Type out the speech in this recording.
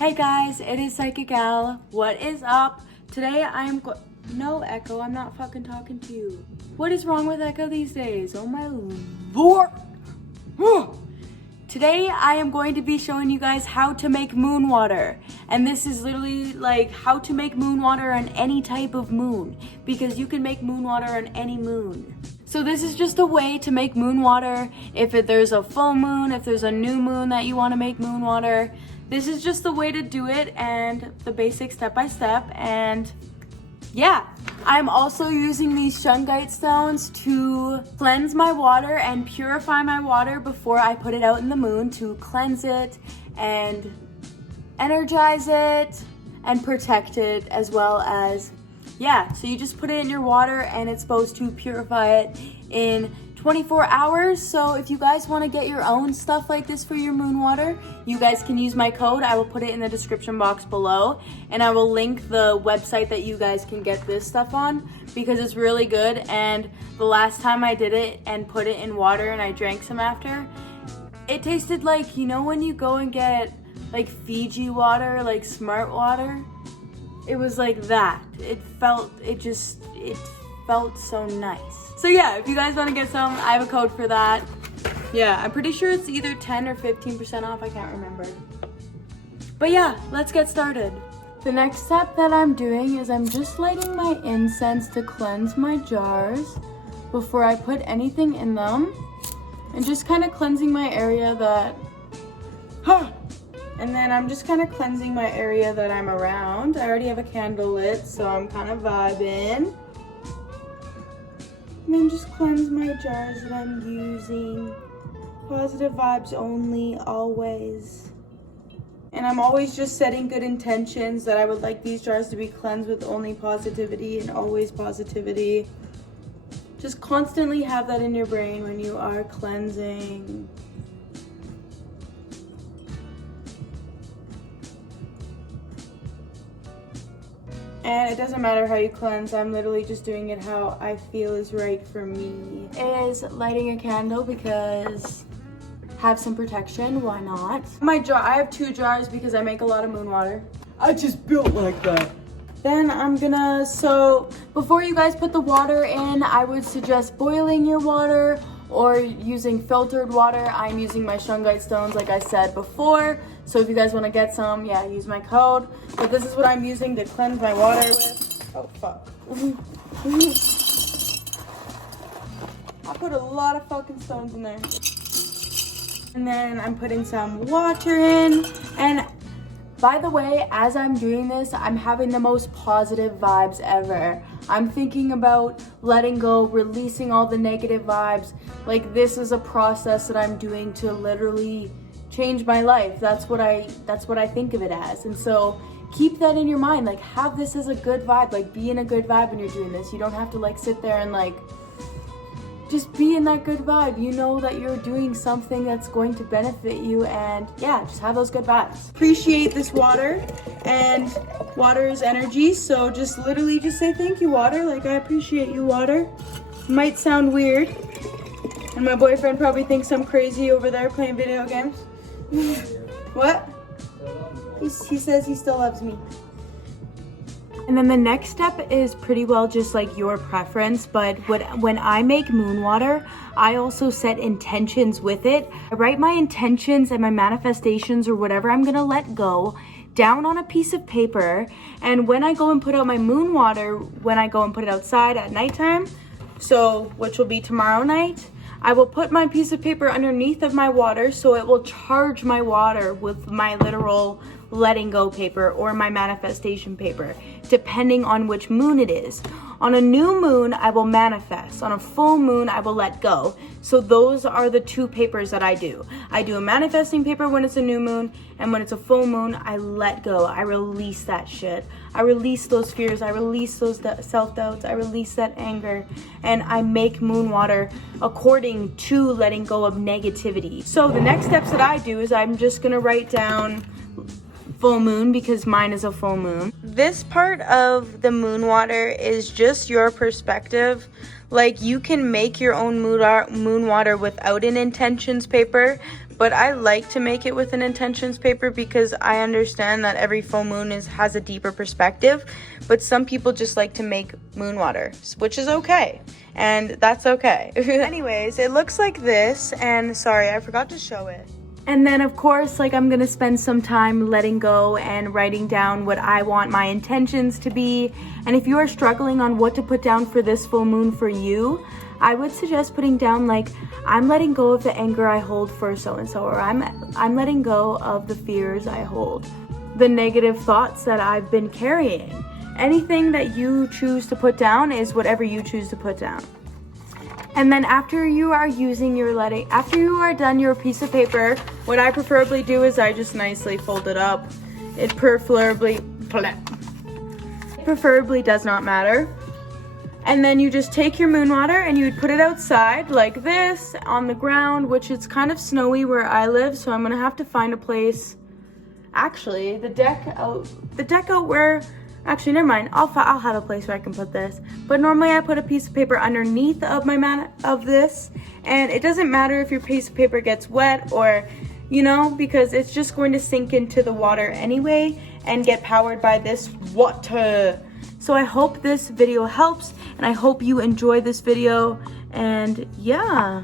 Hey guys, it is psychicel. What is up? Today no Echo, I'm not fucking talking to you. What is wrong with Echo these days? Oh my lord. Today I am going to be showing you guys how to make moon water. And this is literally like how to make moon water on any type of moon, because you can make moon water on any moon. So this is just a way to make moon water if there's a full moon, if there's a new moon that you want to make moon water. This is just the way to do it and the basic step-by-step, and yeah. I'm also using these shungite stones to cleanse my water and purify my water before I put it out in the moon, to cleanse it and energize it and protect it, as well as, yeah. So you just put it in your water and it's supposed to purify it in 24 hours. So if you guys want to get your own stuff like this for your moon water, you guys can use my code. I will put it in the description box below, and I will link the website that you guys can get this stuff on, because it's really good. And the last time I did it and put it in water and I drank some after, it tasted like, you know when you go and get like Fiji water, like Smart water? It was like that. It felt so nice. So yeah, if you guys want to get some, I have a code for that. Yeah, I'm pretty sure it's either 10 or 15% off, I can't remember. But yeah, let's get started. The next step that I'm doing is I'm just lighting my incense to cleanse my jars before I put anything in them. And just kind of cleansing my area that, and then I'm just kind of cleansing my area that I'm around. I already have a candle lit, so I'm kind of vibing. And then just cleanse my jars that I'm using. Positive vibes only, always. And I'm always just setting good intentions that I would like these jars to be cleansed with only positivity and always positivity. Just constantly have that in your brain when you are cleansing. And it doesn't matter how you cleanse, I'm literally just doing it how I feel is right for me. Is lighting a candle, because have some protection, why not? My jar, I have 2 jars because I make a lot of moon water. I just built like that. Then I'm gonna, so before you guys put the water in, I would suggest boiling your water or using filtered water. I'm using my shungite stones like I said before. So if you guys want to get some, yeah, use my code. But this is what I'm using to cleanse my water with. Oh, fuck. I put a lot of fucking stones in there. And then I'm putting some water in. And by the way, as I'm doing this, I'm having the most positive vibes ever. I'm thinking about letting go, releasing all the negative vibes. Like, this is a process that I'm doing to literally change my life. That's what I think of it as. And so keep that in your mind. Like, have this as a good vibe. Like, be in a good vibe when you're doing this. You don't have to like sit there and like, just be in that good vibe. You know that you're doing something that's going to benefit you, and yeah, just have those good vibes. Appreciate this water, and water is energy, so just literally just say thank you, water. Like, I appreciate you, water. Might sound weird, and my boyfriend probably thinks I'm crazy over there playing video games. What? He says he still loves me. And then the next step is pretty well just like your preference, but when I make moon water, I also set intentions with it. I write my intentions and my manifestations or whatever I'm gonna let go down on a piece of paper, and when I go and put out my moon water, when I go and put it outside at nighttime, so which will be tomorrow night, I will put my piece of paper underneath of my water so it will charge my water with my literal letting go paper or my manifestation paper, depending on which moon it is. On a new moon, I will manifest. On a full moon, I will let go. So those are the 2 papers that I do. I do a manifesting paper when it's a new moon, and when it's a full moon, I let go. I release that shit. I release those fears. I release those self-doubts. I release that anger, and I make moon water according to letting go of negativity. So the next steps that I do is I'm just gonna write down full moon, because mine is a full moon. This part of the moon water is just your perspective. Like, you can make your own moon water without an intentions paper, but I like to make it with an intentions paper because I understand that every full moon has a deeper perspective, but some people just like to make moon water, which is okay, and that's okay. Anyways, it looks like this, and sorry, I forgot to show it. And then of course, like, I'm gonna spend some time letting go and writing down what I want my intentions to be. And if you are struggling on what to put down for this full moon for you, I would suggest putting down, like, I'm letting go of the anger I hold for so-and-so, or I'm letting go of the fears I hold, the negative thoughts that I've been carrying. Anything that you choose to put down is whatever you choose to put down. And then after you are done your piece of paper, what I preferably do is I just nicely fold it up. It preferably does not matter. And then you just take your moon water and you would put it outside like this on the ground, which it's kind of snowy where I live, so I'm gonna have to find a place. Actually, the deck out where, actually never mind, I'll have a place where I can put this. But normally I put a piece of paper underneath of my mat of this, and it doesn't matter if your piece of paper gets wet or, you know, because it's just going to sink into the water anyway and get powered by this water. So I hope this video helps, and I hope you enjoy this video, and yeah.